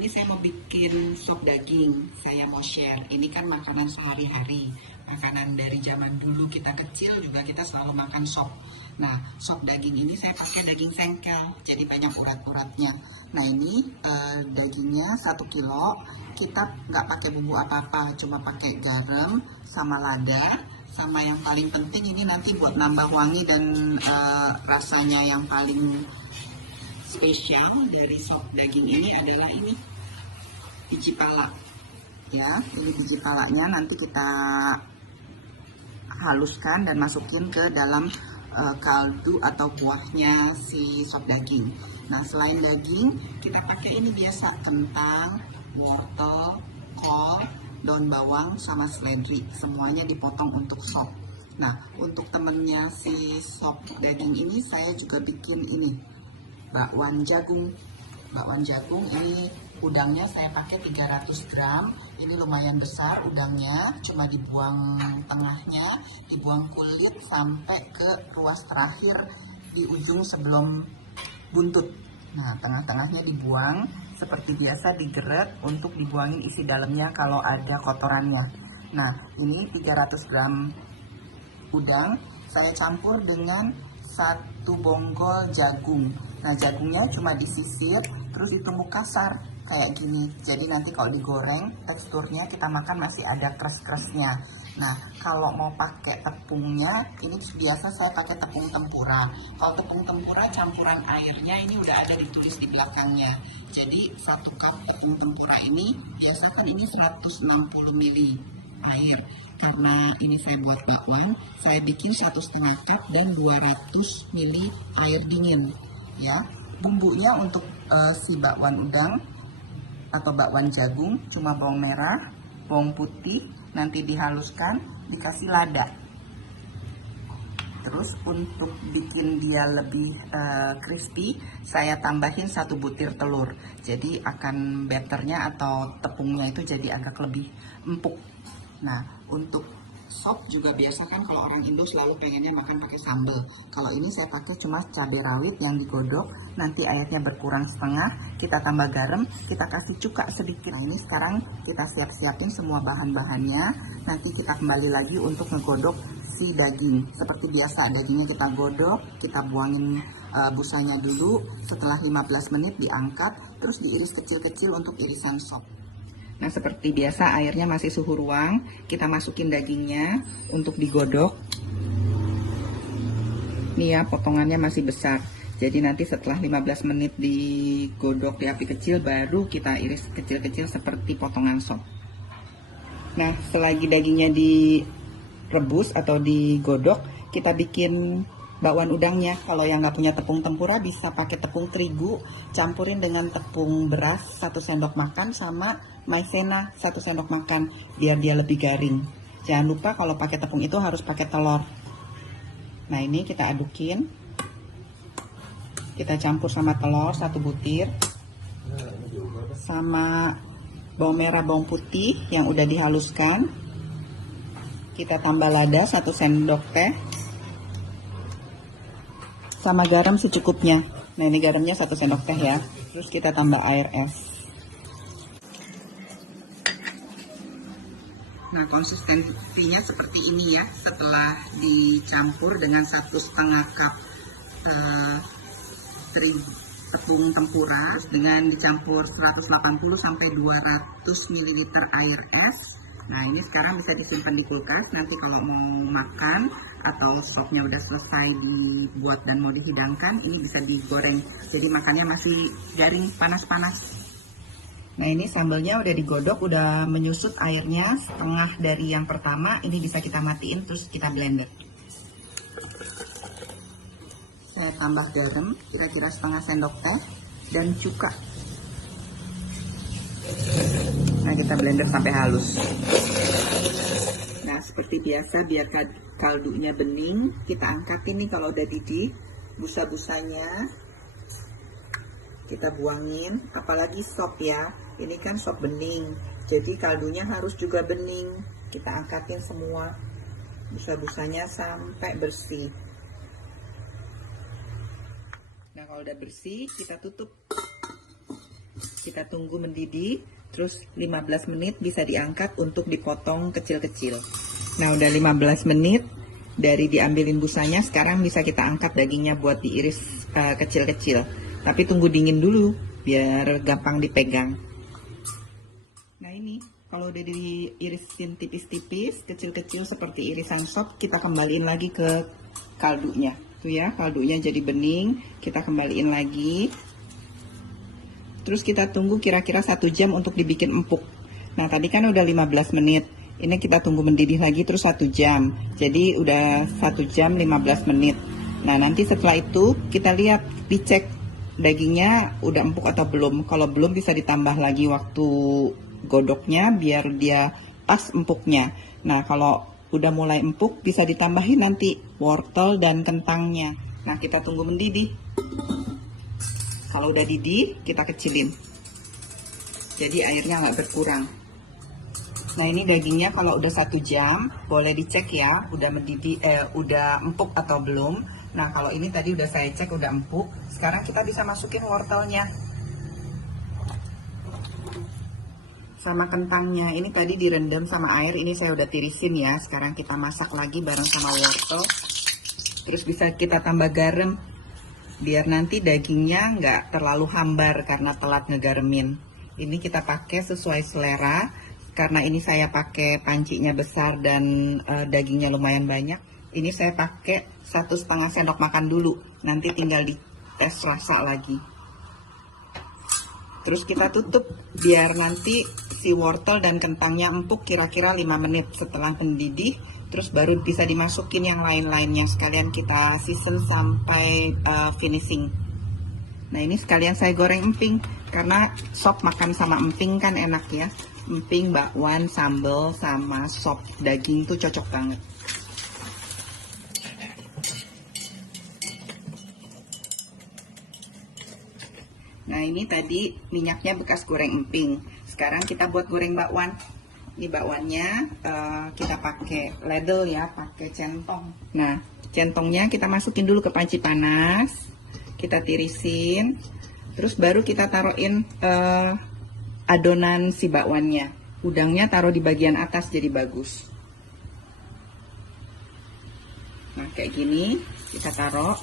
ini saya mau bikin sop daging. Saya mau share. Ini kan makanan sehari-hari. Makanan dari zaman dulu kita kecil juga kita selalu makan sop. Nah, sop daging ini saya pakai daging sengkel. Jadi banyak urat-uratnya. Nah, ini dagingnya 1 kilo. Kita nggak pakai bumbu apa-apa. Cuma pakai garam sama lada. Sama yang paling penting ini nanti buat nambah wangi dan rasanya yang paling spesial dari sop daging ini adalah ini biji pala ya. Ini biji palanya nanti kita haluskan dan masukin ke dalam kaldu atau kuahnya si sop daging. Nah, selain daging kita pakai ini biasa kentang, wortel, kol, daun bawang sama seledri, semuanya dipotong untuk sop. Nah, untuk temennya si sop daging ini saya juga bikin ini bakwan jagung. Bakwan jagung ini udangnya saya pakai 300 gram. Ini lumayan besar udangnya, cuma dibuang tengahnya, dibuang kulit sampai ke ruas terakhir di ujung sebelum buntut. Nah, tengah-tengahnya dibuang, seperti biasa digeret untuk dibuangin isi dalamnya kalau ada kotorannya. Nah, ini 300 gram udang saya campur dengan 1 bonggol jagung. Nah, jagungnya cuma disisir, terus ditumbuk kasar kayak gini. Jadi nanti kalau digoreng, teksturnya kita makan masih ada kres-kresnya. Nah, kalau mau pakai tepungnya, ini biasa saya pakai tepung tempura. Kalau tepung tempura campuran airnya ini udah ada ditulis di belakangnya. Jadi 1 cup tepung tempura ini, biasa kan ini 160 ml air. Karena ini saya buat bakwan, saya bikin 1,5 cup dan 200 ml air dingin. Ya, bumbunya untuk si bakwan udang atau bakwan jagung cuma bawang merah, bawang putih, nanti dihaluskan, dikasih lada. Terus untuk bikin dia lebih crispy, saya tambahin 1 butir telur. Jadi akan batternya atau tepungnya itu jadi agak lebih empuk. Nah, untuk sop juga biasa kan kalau orang Indo selalu pengennya makan pakai sambal. Kalau ini saya pakai cuma cabai rawit yang digodok, nanti airnya berkurang setengah, kita tambah garam, kita kasih cuka sedikit. Nah, ini sekarang kita siap-siapin semua bahan-bahannya, nanti kita kembali lagi untuk ngegodok si daging. Seperti biasa, dagingnya kita godok, kita buangin busanya dulu, setelah 15 menit diangkat, terus diiris kecil-kecil untuk irisan sop. Nah, seperti biasa airnya masih suhu ruang, kita masukin dagingnya untuk digodok. Nih ya, potongannya masih besar. Jadi nanti setelah 15 menit digodok di api kecil, baru kita iris kecil-kecil seperti potongan sop. Nah, selagi dagingnya direbus atau digodok, kita bikin bakwan udangnya. Kalau yang nggak punya tepung tempura bisa pakai tepung terigu, campurin dengan tepung beras 1 sendok makan sama maizena 1 sendok makan biar dia lebih garing. Jangan lupa kalau pakai tepung itu harus pakai telur. Nah, ini kita adukin, kita campur sama telur 1 butir, sama bawang merah bawang putih yang udah dihaluskan. Kita tambah lada 1 sendok teh, sama garam secukupnya. Nah, ini garamnya 1 sendok teh ya. Terus kita tambah air es. Nah, konsistensinya seperti ini ya. Setelah dicampur dengan 1,5 cup tepung tempura dengan dicampur 180 sampai 200 ml air es. Nah, ini sekarang bisa disimpan di kulkas. Nanti kalau mau makan atau sopnya udah selesai dibuat dan mau dihidangkan, ini bisa digoreng. Jadi makannya masih garing, panas-panas. Nah, ini sambalnya udah digodok, udah menyusut airnya setengah dari yang pertama. Ini bisa kita matiin terus kita blender. Saya tambah garam, kira-kira setengah sendok teh, dan cuka. Nah, kita blender sampai halus. Nah, seperti biasa biar kaldunya bening, kita angkatin nih kalau udah didih, busa-busanya kita buangin, apalagi sop ya, ini kan sop bening, jadi kaldunya harus juga bening. Kita angkatin semua busa-busanya sampai bersih. Nah, kalau udah bersih kita tutup. Kita tunggu mendidih, terus 15 menit bisa diangkat untuk dipotong kecil-kecil. Nah, udah 15 menit dari diambilin busanya, sekarang bisa kita angkat dagingnya buat diiris kecil-kecil. Tapi tunggu dingin dulu, biar gampang dipegang. Nah ini, kalau udah diirisin tipis-tipis, kecil-kecil seperti irisan sop, kita kembaliin lagi ke kaldunya. Tuh ya, kaldunya jadi bening, kita kembaliin lagi. Terus kita tunggu kira-kira 1 jam untuk dibikin empuk. Nah tadi kan udah 15 menit. Ini kita tunggu mendidih lagi terus 1 jam. Jadi udah 1 jam 15 menit. Nah nanti setelah itu kita lihat, dicek dagingnya udah empuk atau belum. Kalau belum bisa ditambah lagi waktu godoknya biar dia pas empuknya. Nah kalau udah mulai empuk bisa ditambahin nanti wortel dan kentangnya. Nah kita tunggu mendidih. Kalau udah didih, kita kecilin. Jadi airnya nggak berkurang. Nah ini dagingnya kalau udah 1 jam, boleh dicek ya, udah mendidih, udah empuk atau belum. Nah kalau ini tadi udah saya cek udah empuk. Sekarang kita bisa masukin wortelnya. Sama kentangnya, ini tadi direndam sama air, ini saya udah tirisin ya. Sekarang kita masak lagi bareng sama wortel. Terus bisa kita tambah garam. Biar nanti dagingnya nggak terlalu hambar karena telat ngegaremin. Ini kita pakai sesuai selera. Karena ini saya pakai pancinya besar dan dagingnya lumayan banyak. Ini saya pakai 1,5 sendok makan dulu. Nanti tinggal dites rasa lagi. Terus kita tutup biar nanti si wortel dan kentangnya empuk kira-kira 5 menit setelah mendidih. Terus baru bisa dimasukin yang lain-lainnya, sekalian kita season sampai finishing. Nah ini sekalian saya goreng emping, karena sop makan sama emping kan enak ya. Emping, bakwan, sambal, sama sop daging tuh cocok banget. Nah ini tadi minyaknya bekas goreng emping. Sekarang kita buat goreng bakwan. Ini bakwannya kita pakai ladle ya, pakai centong. Nah, centongnya kita masukin dulu ke panci panas, kita tirisin, terus baru kita taruhin adonan si bakwannya. Udangnya taruh di bagian atas jadi bagus. Nah, kayak gini kita taruh.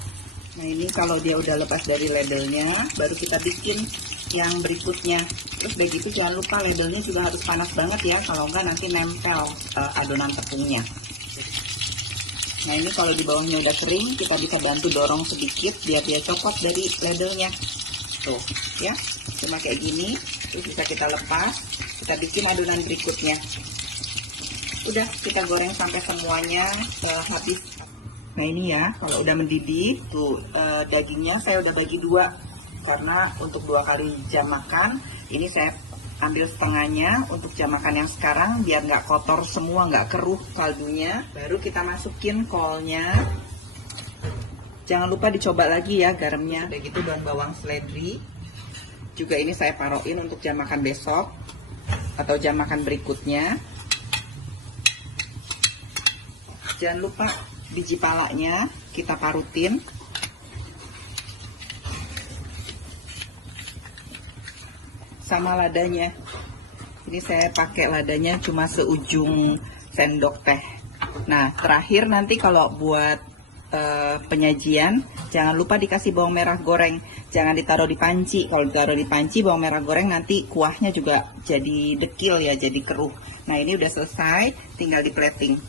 Nah, ini kalau dia udah lepas dari ladle-nya, baru kita bikin yang berikutnya. Terus begitu jangan lupa labelnya juga harus panas banget ya, kalau enggak nanti nempel adonan tepungnya. Nah ini kalau di bawahnya udah kering, kita bisa bantu dorong sedikit biar dia copot dari labelnya. Tuh ya, cuma kayak gini. Terus bisa kita lepas, kita bikin adonan berikutnya. Udah kita goreng sampai semuanya habis. Nah ini ya, kalau udah mendidih, tuh dagingnya saya udah bagi 2. Karena untuk 2 kali jam makan, ini saya ambil setengahnya untuk jam makan yang sekarang biar nggak kotor semua, nggak keruh kaldunya. Baru kita masukin kolnya. Jangan lupa dicoba lagi ya garamnya. Udah gitu daun bawang seledri. Juga ini saya paroin untuk jam makan besok atau jam makan berikutnya. Jangan lupa biji palanya kita parutin. Sama ladanya, ini saya pakai ladanya cuma seujung sendok teh. Nah terakhir nanti kalau buat penyajian jangan lupa dikasih bawang merah goreng, jangan ditaruh di panci. Kalau ditaruh di panci bawang merah goreng nanti kuahnya juga jadi dekil ya, jadi keruh. Nah ini udah selesai, tinggal di plating.